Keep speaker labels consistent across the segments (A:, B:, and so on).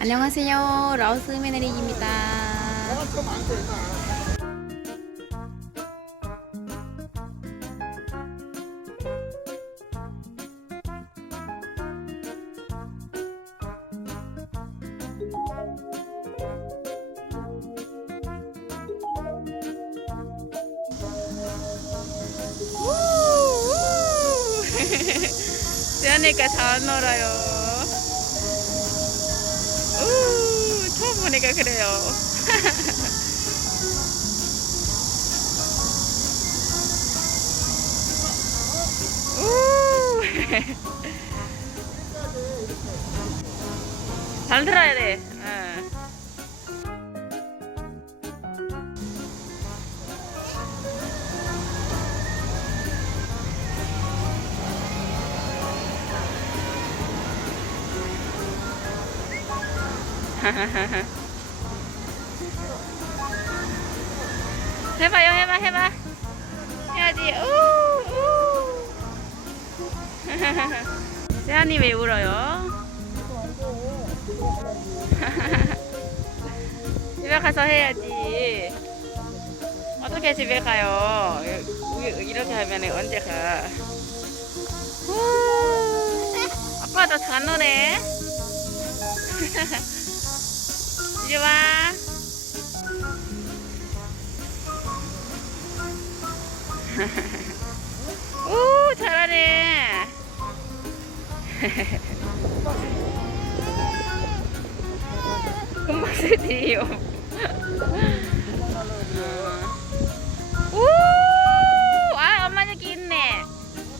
A: 안녕하세요. 라오스 메네릭입니다. 세연이가 잘 놀아요. 보니까 그래요. 우. 잘 들어야 돼. 응. 해봐요, 해봐, 해봐. 해야지. 우, 우. 세안이 왜 울어요? 집에 가서 해야지. 어떻게 집에 가요? 이- 이렇게 하면 언제 가? 우, 아빠도 잘 노네. 이리 와. 오, 잘하네. 금방 쓰지요. 오, 아, 엄마 여기 있네.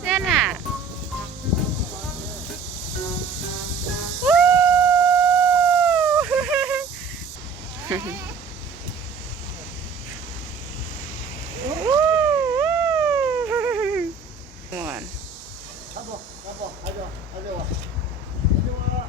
A: 세연아. 원.
B: 가봐, 가봐, 가져와, 가져와. 가져와,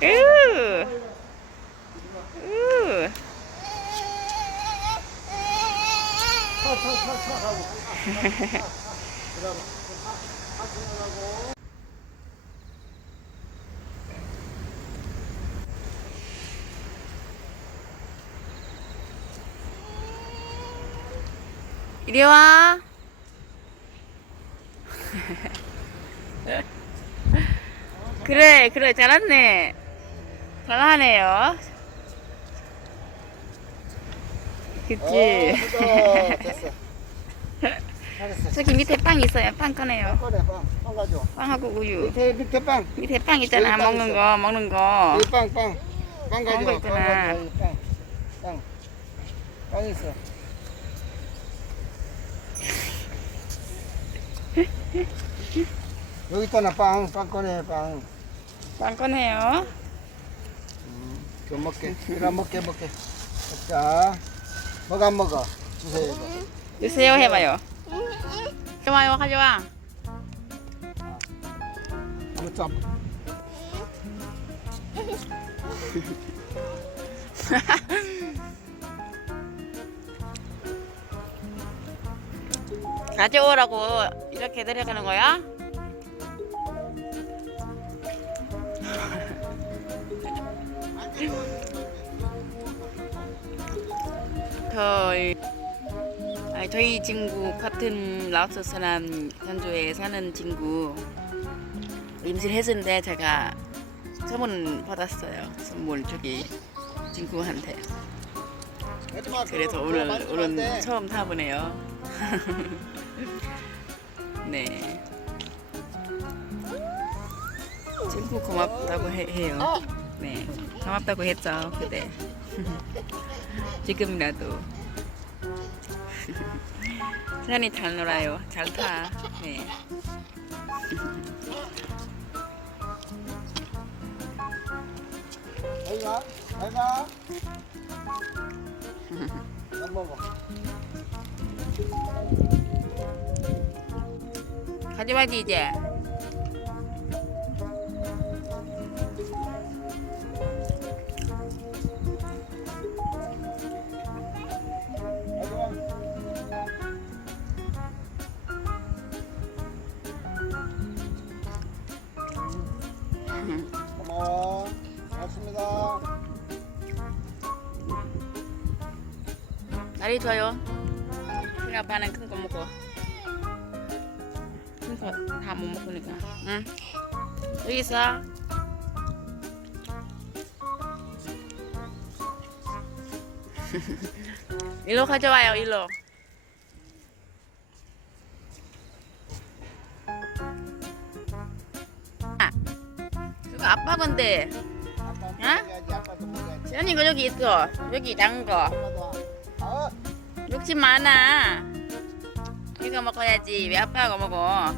B: 그다음.
A: 이리 와. 그래, 그래, 잘했네. 잘하네요. 그치?
B: 어, 됐어. 잘했어.
A: 저기 밑에 빵 있어요. 빵 꺼내요.
B: 꺼내, 빵. 빵 가져와.
A: 빵하고 우유.
B: 밑에, 밑에 빵.
A: 밑에 빵 있잖아.
B: 여기 빵
A: 먹는
B: 있어.
A: 거, 먹는 거.
B: 여기 빵, 빵. 빵 가져와. 거빵
A: 있구나.
B: 가져와. 여기 빵. 빵. 빵 있어. 여기 있잖아, 빵. 빵 꺼내, 빵.
A: 빵 꺼내요.
B: 그 먹게. 그래 먹게 먹게. 자, 먹어 안 먹어? 주세요. 이거.
A: 주세요 해봐요. 좋아요, 가져와.
B: 좀.
A: 가져오라고 이렇게 내려가는 거야? 저희 아니, 저희 친구 같은 라오스 사람 전주에 사는 친구 임신했는데 제가 선물 받았어요. 선물 저기 친구한테. 그래서 오늘 오늘 처음 타보네요. 네. 친구 고맙다고 해, 해요. 네. 고맙다고 했죠 그때. 지금이라도. 세연이 잘 놀아요. 잘 타. 네.
B: 여기가 여기가 안 먹어
A: 가져와야지 이제. 날이 좋아요. 우리 아빠는 큰거 먹고. 큰 거 다 못 먹으니까. 응. 여기 있어. 일로 가져와요, 일로. 아, 이거 아빠 건데.
B: 아빠 먹어야지
A: 연이 거 여기 있어. 여기 작은 거.
B: 아
A: 욕심 많아. 이거 먹어야지. 왜 아빠가 먹어?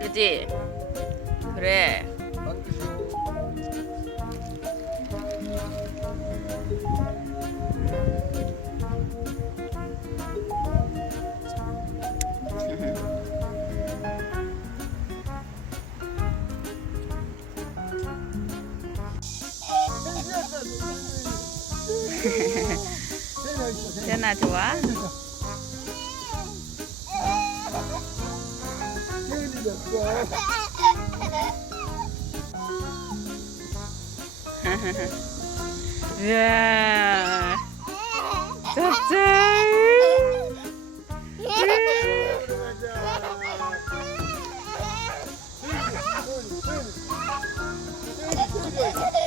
A: 그지? 그래.
B: 먹기쇼
A: 전화 좋아? 이야. 짭짤.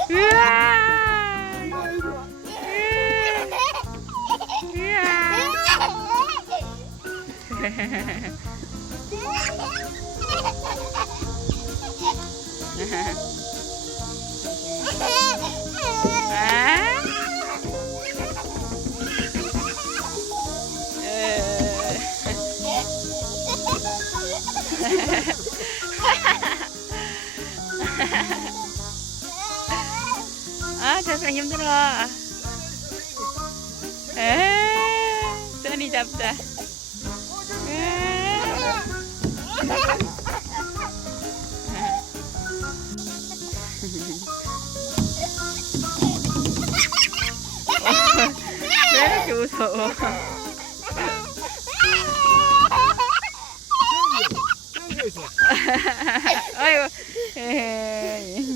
A: 이야. 아? 아, 저서 힘들어. 에, 써니 잡자. 왜 이렇게 무서워? 아이고, 에이.